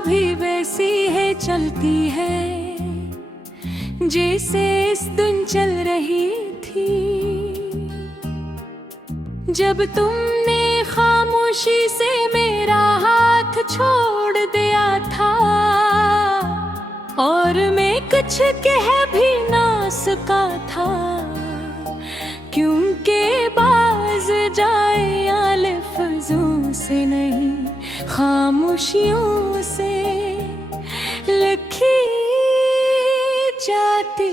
भी वैसी है चलती है जैसे इस दिन चल रही थी। जब तुमने खामोशी से मेरा हाथ छोड़ दिया था और मैं कुछ कह भी ना सका था, क्योंकि बाज जाए या लफ्ज़ों से नहीं खामोशियों से लिखी जाती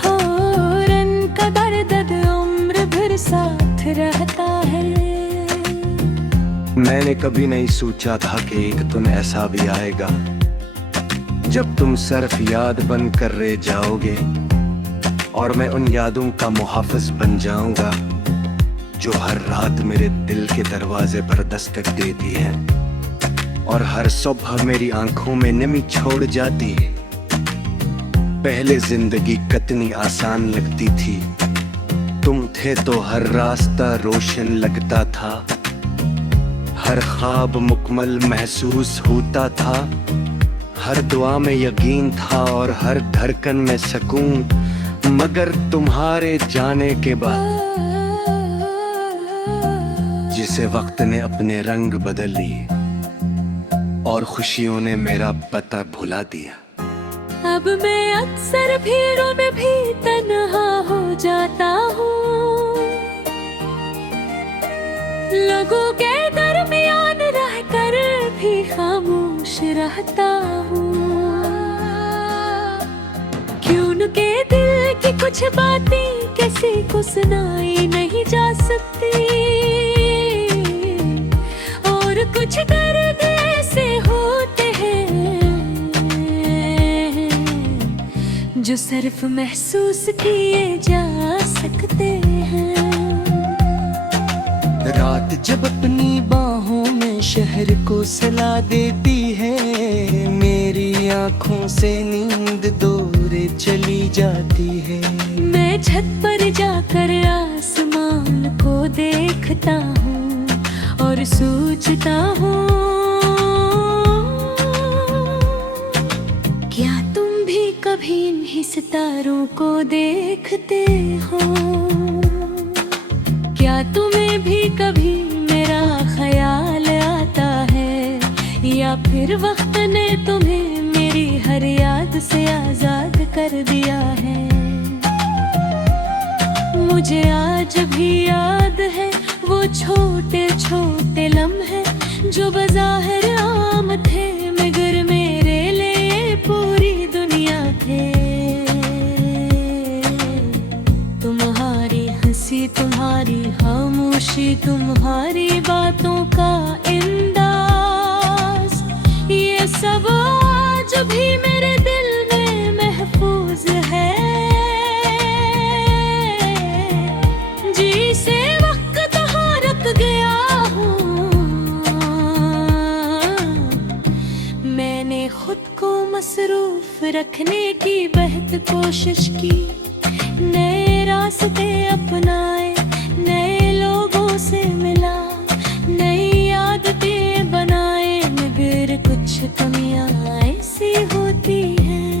हो। रन का दर्द उम्र भर साथ रहता है। मैंने कभी नहीं सोचा था कि एक दिन ऐसा भी आएगा जब तुम सिर्फ याद बन कर रह जाओगे और मैं उन यादों का मुहाफिज बन जाऊंगा जो हर रात मेरे दिल के दरवाजे पर दस्तक देती है और हर सुबह मेरी आंखों में नमी छोड़ जाती है। पहले जिंदगी कितनी आसान लगती थी, तुम थे तो हर रास्ता रोशन लगता था, हर ख्वाब मुकम्मल महसूस होता था, हर दुआ में यकीन था और हर धड़कन में सुकून। मगर तुम्हारे जाने के बाद जिसे वक्त ने अपने रंग बदल लिए और खुशियों ने मेरा पता भुला दिया। अब मैं अक्सर भीड़ों में भी तन्हा हो जाता हूँ, लोगों के दरमियान रहकर भी खामोश रहता हूँ, क्योंकि दिल की कुछ बातें किसी को सुनाई नहीं जा सकती और कुछ दर्द ऐसे होते हैं जो सिर्फ महसूस किए जा सकते हैं। रात जब अपनी बाहों में शहर को सुला देती है, मेरी आंखों से नींद दूर चली जाती है। मैं छत पर जाकर आसमान को देखता हूँ और सोचता हूँ, क्या तुम भी कभी इन्हीं सितारों को देखते हो? क्या तुम्हें भी कभी मेरा ख्याल आता है या फिर वक्त ने तुम्हें मेरी हर याद से आजाद कर दिया है? मुझे आज भी याद है वो छोटे छोटे लम्हे जो बज़ाहिर आम थे मगर मेरे लिए पूरी दुनिया थे। तुम्हारी हंसी, तुम्हारी खामोशी, तुम्हारी बातों का अंदाज, ये सब आज भी मेरे दिल में महफूज है। जिसे वक्त हाँ रख गया हूँ, मैंने खुद को मसरूफ रखने की बेहद कोशिश की, नए रास्ते अपनाए, नए लोगों से मिला, नई आदतें बनाए, मगर कुछ कमियां ऐसी होती हैं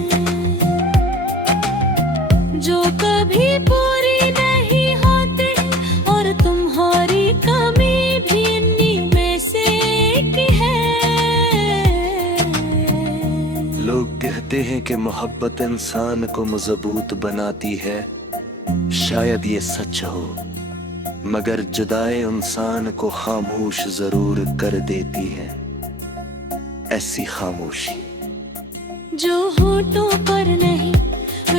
जो कभी पूरी नहीं होती और तुम्हारी कमी भी इन्हीं में से एक है। लोग कहते हैं कि मोहब्बत इंसान को मजबूत बनाती है, शायद ये सच हो, मगर जुदाई इंसान को खामोश जरूर कर देती है। ऐसी खामोशी जो होठों पर नहीं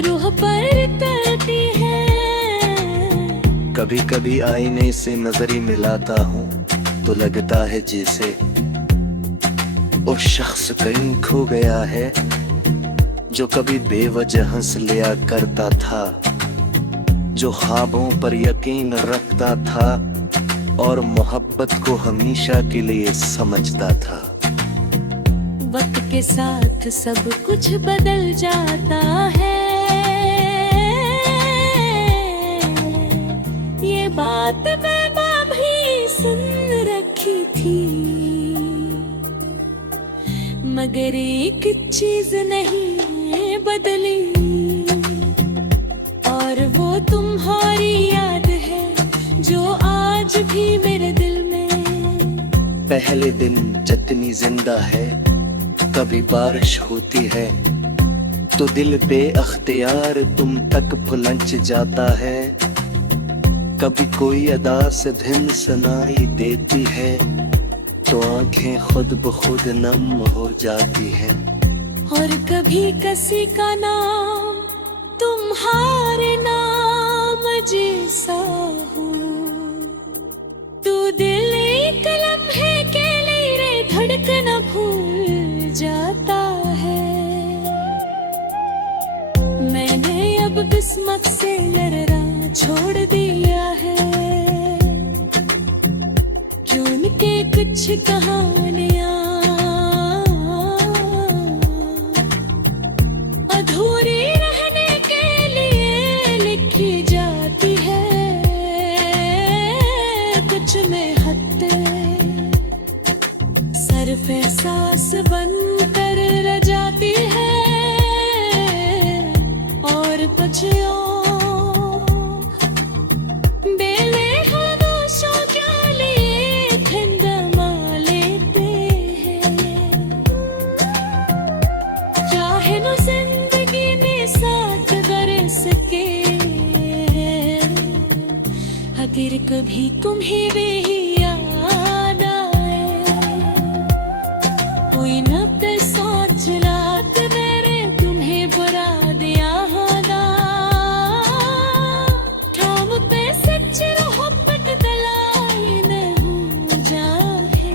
रूह पर करती है। कभी कभी आईने से नजर मिलाता हूँ तो लगता है जैसे उस शख्स कहीं खो गया है जो कभी बेवजह हंस लिया करता था, जो ख्वाबों पर यकीन रखता था और मोहब्बत को हमेशा के लिए समझता था। वक्त के साथ सब कुछ बदल जाता है, ये बात मैं भी सुन रखी सी थी, मगर एक चीज नहीं बदली, और वो तुम्हारी याद है जो आज भी मेरे दिल में। पहले दिन जितनी जिंदा है, कभी बारिश होती है तो दिल बेअख्तियार तुम तक पहुंच जाता है। कभी कोई अदा से धुन सुनाई देती है तो आंखें खुद ब खुद नम हो जाती हैं। और कभी किसी का नाम तुम्हारे नाम जैसा हो, तू दिल एक लम्हे के लिए रे धड़कन भूल जाता है। मैंने अब किस्मत से लड़ना छोड़ दिया है, क्यों उनके कुछ कहानियां अधूरी रहने के लिए लिखी जाती है। कुछ में हत्ते सिर्फ एहसास बन कर रह जाती है, और कुछ बेले खामोशों के लिए थंदमा लेते हैं। चाहे न जिंदगी में साथ बरस के, अगर कभी तुम्हें भी याद आए, कोई नब्ज सोच रात मेरे तुम्हें बुरा दिया होगा, थामते सच मोहब्बत दलाई नहीं जाए।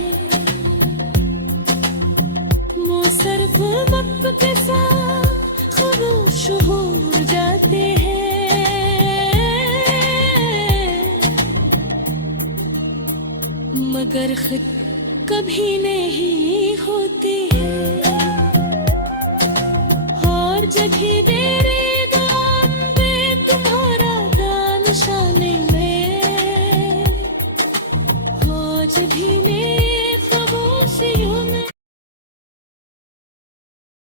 सिर्फ वक्त के साथ खामोश हो जाते हैं, मगर खुद कभी नहीं होती है। और जब भी